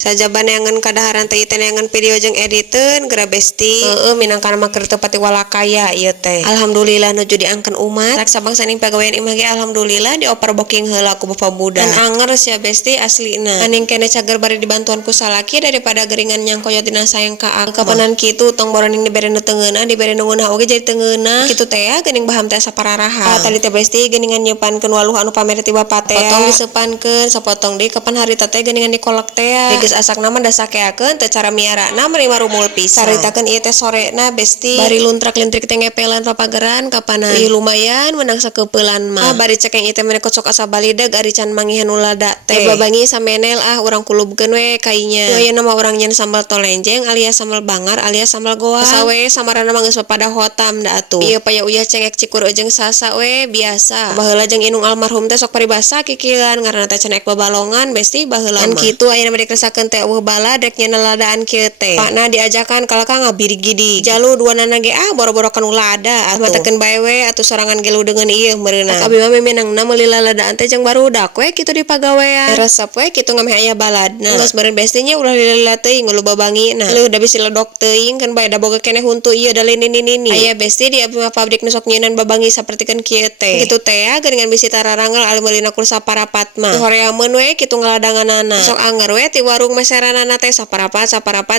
Saja baneangan kadaharan teh teh neangan video jeung editen geura besti. Minangkana mah keur teu pati walakaya ieu teh. Alhamdulillah nuju diangkeun umat. Rek sabangsa ning pagawean imah ge alhamdulillah dioper booking heula ku Bapak Budak. Dan anger sia besti aslina. Aning kene cager bari dibantuan ku salaki daripada geringan nyangkoyot dina sayang ka akmah. Kapanan kitu tong boroning dibere nu teungeunah dibere nu ngeunah oge jadi teungeunah. Kitu teh ya geuning baham teh sapararaha. Tadi teh besti geuningan nyeupankeun waluh anu pamer ti bapa teh. Potong diseupankeun sapotong deui kapan harita teh geuningan dikolek teh. Asak nama da sakeakeun teu cara miarana meuli marumul pisan. Caritakeun ieu teh sorena besti bari luntrak-lintrik teh ngepelan papageran kapanan. Ieu lumayan menang sakeupelan mah. Bari cekeng ieu teh mere kocok asa balideg ari can mangihan ulada teh. Babangi samenel urang kulubkeun we kainya. Nu ayeuna mah urang nyen sambal tolenjeng alias sambal bangar alias sambal goa. Sawe samarana mah geus pada hotam da atuh. Ieu paya uyah cengek cikur jeung sasa we biasa. Baheula jeung inung almarhum teh sok paribasa kikilan ngaranna teh cenah ek babalongan besti baheula mah. Kan kitu ayeuna mah dikesakeun teh eueuh bala dek nya neladaan kieu teh. Pakna diajakan kalaka ngabirigidi. Jalu duanana ge boro-boro kan ulada atuh. Matekeun bae we atuh sorangan ge ludeungeun ieu meureunna. Abi mah meminangna meuli laladaan teh jeung barudak we kitu di pagawean. Resep we kitu ngameh aya baladna. Geus meureun besti nya ulah lila teuing ulu babangina. Leuh da bisi ledok teuing kan bae da boga keneh huntu ieu da lini-nini. Aya besti di abi mah pabrik nu sok nyieunan babangi sapertikeun kieu teh. Kitu teh ya geuningan bisi tararangel ali meulina kul saparapat mah. Horeameun we kitu ngaladanganana. Sok anger we ti warung meseranana teh saparapat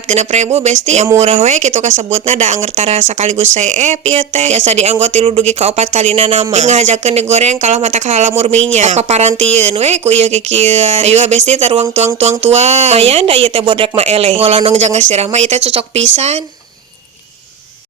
6.000 besti ya murah we kitu kasebutna da anger tara sakaligus seep ieu teh biasa dianggo 3 dugi ka 4 kalina nama ngahajakeun digoreng kalah mata kalamur minyak paparantieun we ku ieu kikieun ayo besti taruang tuang-tuang mayan da ieu teh bodrek mah eleh ngolondong jang sirah mah ieu teh cocok pisan.